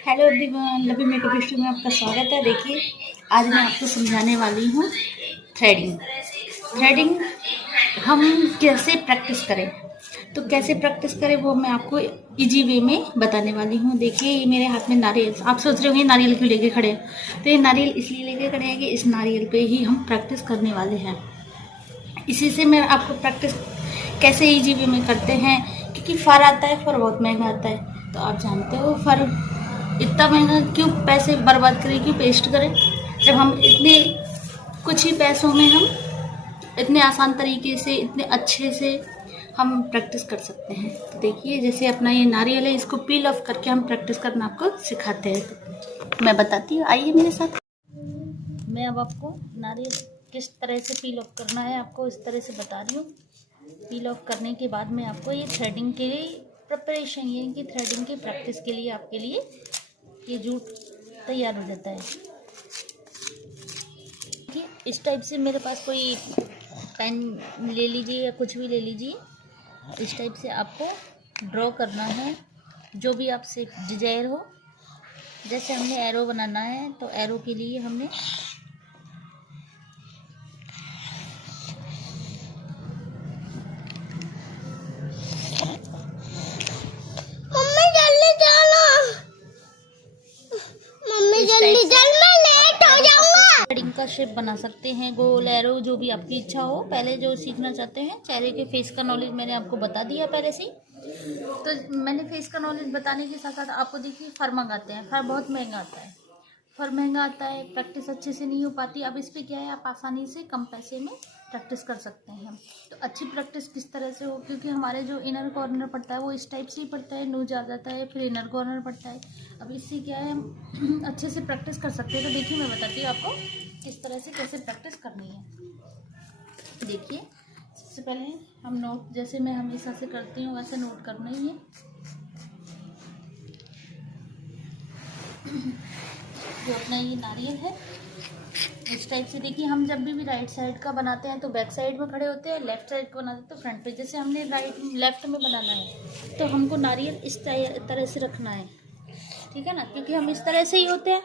Hello everyone, लवी makeup studio में आपका स्वागत है। देखिए, आज मैं आपको समझाने वाली हूँ थ्रेडिंग। थ्रेडिंग हम कैसे प्रैक्टिस करें, तो कैसे प्रैक्टिस करें वो मैं आपको इजी वे में बताने वाली हूँ। देखिए, ये मेरे हाथ में नारियल, आप सोच रहे होंगे नारियल क्यों लेके खड़े हैं। तो ये नारियल इसलिए लेके खड़े हैं कि इस नारियल पे ही हम प्रैक्टिस करने वाले हैं। इसी से मैं आपको प्रैक्टिस कैसे इजी वे में करते हैं, क्योंकि फर आता है, फर बहुत महंगा आता है। तो आप जानते हो फर इतना महंगा क्यों पैसे बर्बाद करें, क्यों वेस्ट करें, जब हम इतने कुछ ही पैसों में हम इतने आसान तरीके से इतने अच्छे से हम प्रैक्टिस कर सकते हैं। तो देखिए, जैसे अपना ये नारियल है, इसको पील ऑफ करके हम प्रैक्टिस करना आपको सिखाते हैं। तो मैं बताती हूँ, आइए मेरे साथ। मैं अब आपको नारियल किस तरह से पील ऑफ करना है आपको इस तरह से बता रही हूँ। पील ऑफ करने के बाद में आपको ये थ्रेडिंग के लिए प्रिपरेशन, यानी कि थ्रेडिंग की प्रैक्टिस के लिए आपके लिए ये जूट तैयार हो जाता है। देखिए, इस टाइप से मेरे पास कोई पेन ले लीजिए या कुछ भी ले लीजिए। इस टाइप से आपको ड्रॉ करना है, जो भी आपसे डिजायर हो। जैसे हमने एरो बनाना है, तो एरो के लिए हमने थ्रेडिंग का शेप बना सकते हैं, गोल, एरो, जो भी आपकी इच्छा हो। पहले जो सीखना चाहते हैं, चेहरे के फेस का नॉलेज मैंने आपको बता दिया पहले से ही। तो मैंने फेस का नॉलेज बताने के साथ साथ आपको देखिए फर मंगाते हैं। फर बहुत महंगा आता है, फर महंगा आता है, प्रैक्टिस अच्छे से नहीं हो पाती। अब इस पर क्या है, आप आसानी से कम पैसे में प्रैक्टिस कर सकते हैं। तो अच्छी प्रैक्टिस किस तरह से हो, क्योंकि हमारे जो इनर कॉर्नर पड़ता है वो इस टाइप से ही पड़ता है, नूज आ जाता है, फिर इनर कॉर्नर पड़ता है। अब इससे क्या है, हम अच्छे से प्रैक्टिस कर सकते हैं। तो देखिए, मैं बताती हूँ आपको किस तरह से कैसे प्रैक्टिस करनी है। देखिए, सबसे पहले हम नोट, जैसे मैं हमेशा से करती हूँ वैसे नोट करना ही है। जो अपना ये नारियल है, इस टाइप से देखिए, हम जब भी राइट साइड का बनाते हैं तो बैक साइड में खड़े होते हैं, लेफ्ट साइड का बनाते हैं तो फ्रंट पे। जैसे हमने लेफ्ट में बनाना है तो हमको नारियल इस तरह से रखना है, ठीक है ना, क्योंकि हम इस तरह से ही होते हैं।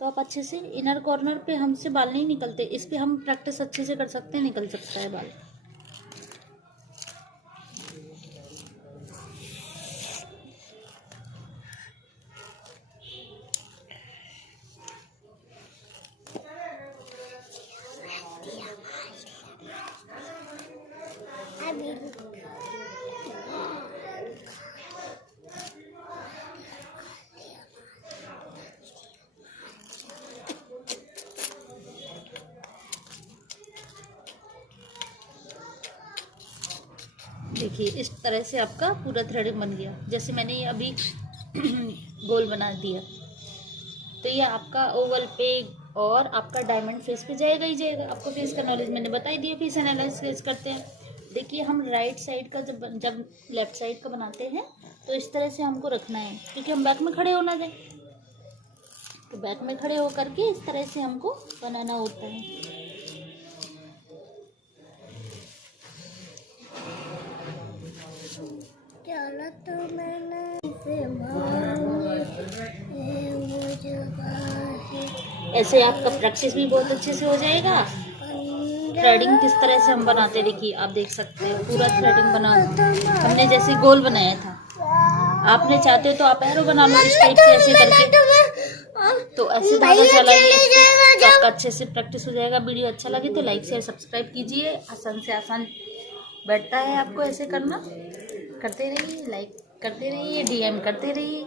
तो आप अच्छे से इनर कॉर्नर पे हमसे बाल नहीं निकलते, इस पे हम प्रैक्टिस अच्छे से कर सकते हैं, निकल सकता है बाल। देखिए, इस तरह से आपका पूरा थ्रेडिंग बन गया। जैसे मैंने ये अभी गोल बना दिया, तो ये आपका ओवल पे और आपका डायमंड फेस पे जाएगा ही जाएगा। आपको फेस का नॉलेज मैंने बता ही दिया, फेस एनालिसिस करते हैं। देखिए, हम राइट साइड का जब लेफ्ट साइड का बनाते हैं तो इस तरह से हमको रखना है, क्योंकि हम बैक में खड़े होना जाए। तो बैक में खड़े होकर के इस तरह से हमको बनाना होता है। तो मैंने ऐसे आपका प्रैक्टिस भी बहुत अच्छे से हो जाएगा। थ्रेडिंग किस तरह से हम बनाते हैं, देखिए आप देख सकते हैं पूरा थ्रेडिंग बना। हमने जैसे गोल बनाया था, आपने चाहते हो तो आप एरो बना लो इस टाइप से, ऐसे करके। तो ऐसे धागा चलाइए तो आपका अच्छे से प्रैक्टिस हो जाएगा। वीडियो अच्छा लगे तो लाइक शेयर सब्सक्राइब कीजिए। आसान से आसान बैठता है आपको ऐसे करना, करते रहिए, लाइक करते रहिए, DM करते रहिए।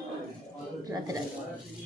राधे राधे।